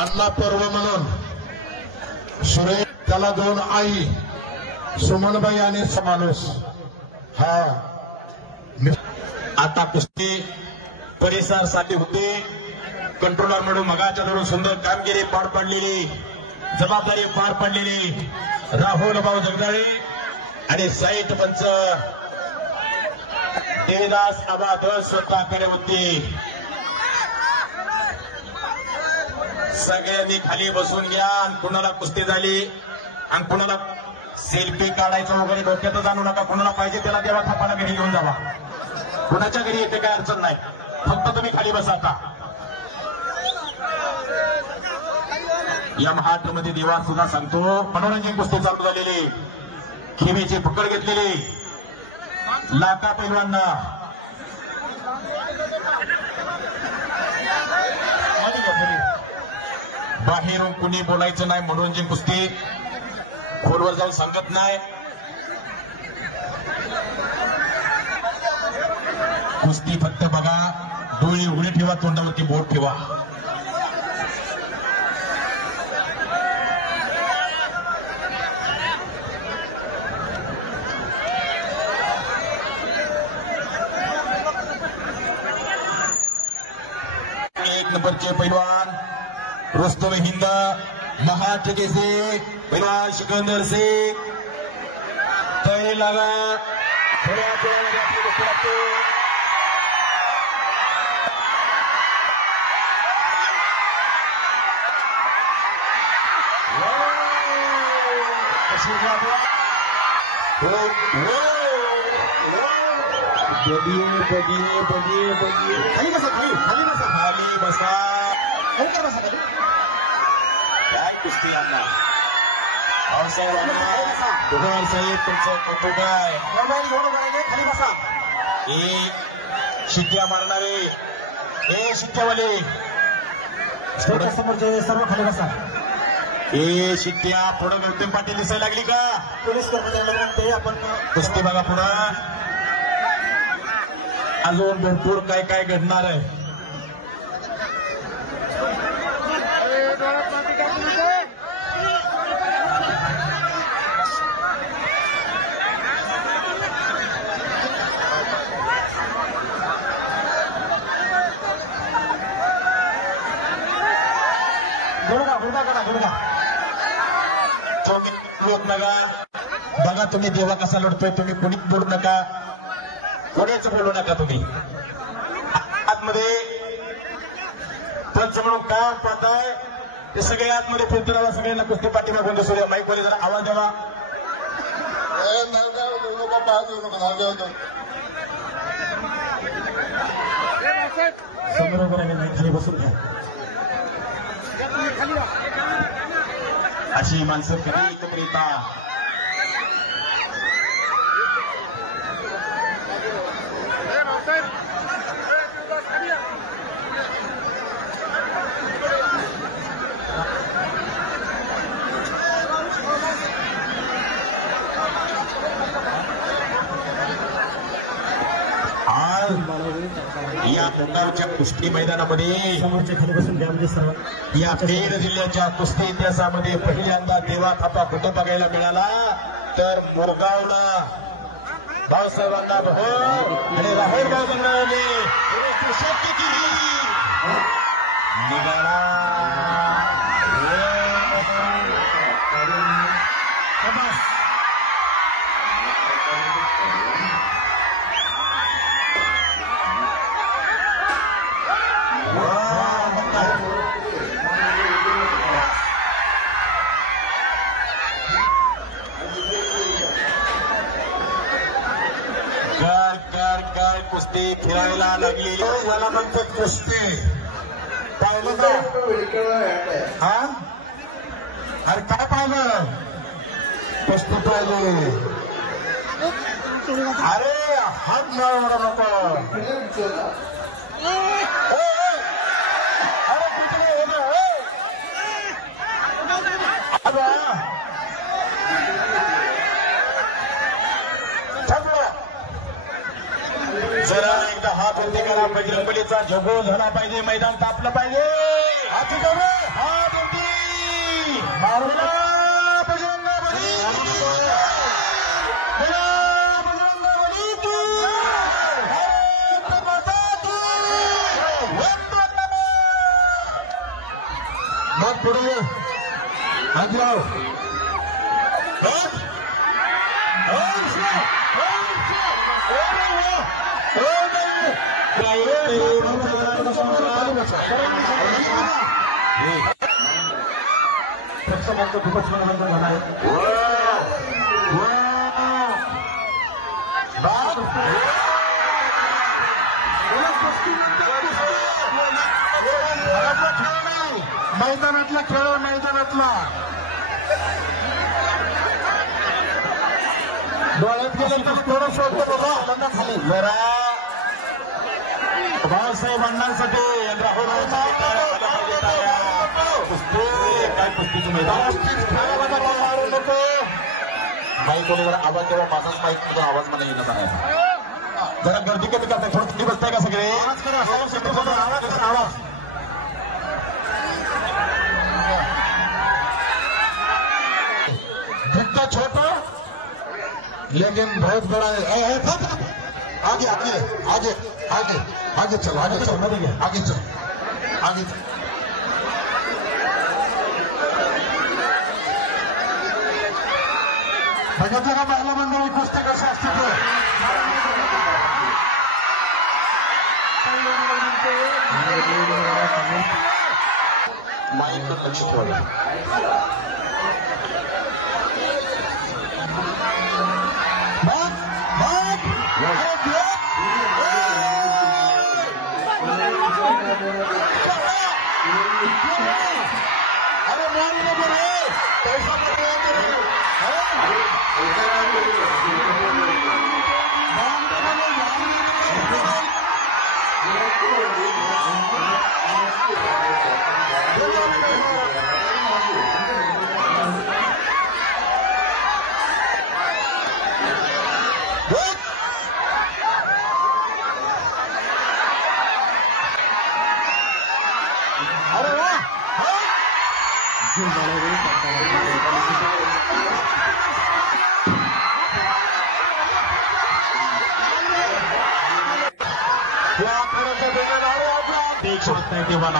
आजला पर्व म्हणून सुरेश त्याला 2 आई सुमनबाई आणि माणूस हा आता कुस्ती परिसर साठी होते कंट्रोलर म्हणून मगाच्या धरून सुंदर कामगिरी पार पडलेली जबाबदारी पार पडलेली राहुल भाऊ जगदाळे आणि साईट पंच देवीदास आबाद स्वतःकडे होती. सगळ्यांनी खाली बसून घ्या आणि कुणाला कुस्ती झाली आणि कुणाला सेल्फी काढायचं वगैरे डोक्यातच आणू नका. कुणाला पाहिजे त्याला देवा थापाला घरी घेऊन जावा. कुणाच्या घरी येते काय अडचण नाही. फक्त तुम्ही खाली बसा. आता या महाराष्ट्रामध्ये देवा सुद्धा सांगतो मनोरंजन कुस्ती चालू झालेली खिमीची पकड घेतलेली लाका पैलवांना बाहेरून कुणी बोलायचं नाही. मनोरंजन कुस्ती खोलवर जाऊन सांगत नाही. कुस्ती फक्त बघा. डोळे उघडे ठेवा. तोंडावरती बोट ठेवा. एक नंबरचे पैलवान रुस्तम हिंद महाराष्ट्र केसरी पैलवान सिकंदर शेख तयारी लागा. खाली बसा. खाली बसा. खाली बसा. काय कुस्ती आणला साहेब तुमचं कौतुक आहे. खाली बसा. एक शिट्ट्या मारणारे हे शिट्ट्यावाले समोरचे सर्व खाली बसा. हे शिट्ट्या पुढं गौतम पाटील दिसायला लागली का? पोलीस कर्मचारी आपण कुस्ती बघा. पुढं अजून भरपूर काय काय घडणार आहे. लोक नका बघा. तुम्ही देवा कसा लढतोय. तुम्ही कोणीच बोलू नका. कोणीच बोलू नका. तुम्ही आतमध्ये पंच म्हणून काम पाहताय ते सगळे आतमध्ये फिरतो. सगळ्यांना कुस्ती पाठी मागून बसवल्या. माईक मध्ये जरा आवाज द्यावा. समोर वगैरे नाही. खाली बसून घ्या. अशी माणसं कधी एकत्र येतात. या मुंगावच्या कुस्ती मैदानामध्ये समोरच्या खाली बसून द्या. सर्व या बीड जिल्ह्याच्या कुस्ती इतिहासामध्ये पहिल्यांदा देवा थापा कुठं बघायला मिळाला तर मुरगावला भाऊसाहेबांना भाऊ आणि राहुल भाऊ निघाला. कुस्ती फिरायला लागलेली याला म्हणतात कुस्ती. पाहिलं का? हा अरे काय पाहिलं? कुस्ती पाहिली. अरे हात मारू नको. अरे कुठे प्रत्येकाला बजरंगबलीचा जगो झाला पाहिजे, मैदान तापलं पाहिजे. मग पुढे आजराव खूपच मनोरंजन झालं आहे. मैदानातला खेळ, मैदानातला डोळ्यात गेलं तर थोडं शोधतो बघा खाली जरा. बाळासाहेब अण्णांसाठी काय कुस्तीचं मैदान. बाई कोणी जरा आवाज देवा, माझाच माहित आवाज मला येणं सांगायचा. जरा गर्दी कमी करताय, थोडं किती बसताय का सगळे. आवाज जितना छोटा लेकिन बहुत बड़ा है. आगे आगे आगे आगे आगे चल, आगे चल, आगे चल, आगे चल. बघितलं का महिला मंडळी कुस्ती कशी असते ते. माईकडे लक्ष ठेवायला. अरे मारू नको रे, पैसा देख शकत नाही तेव्हा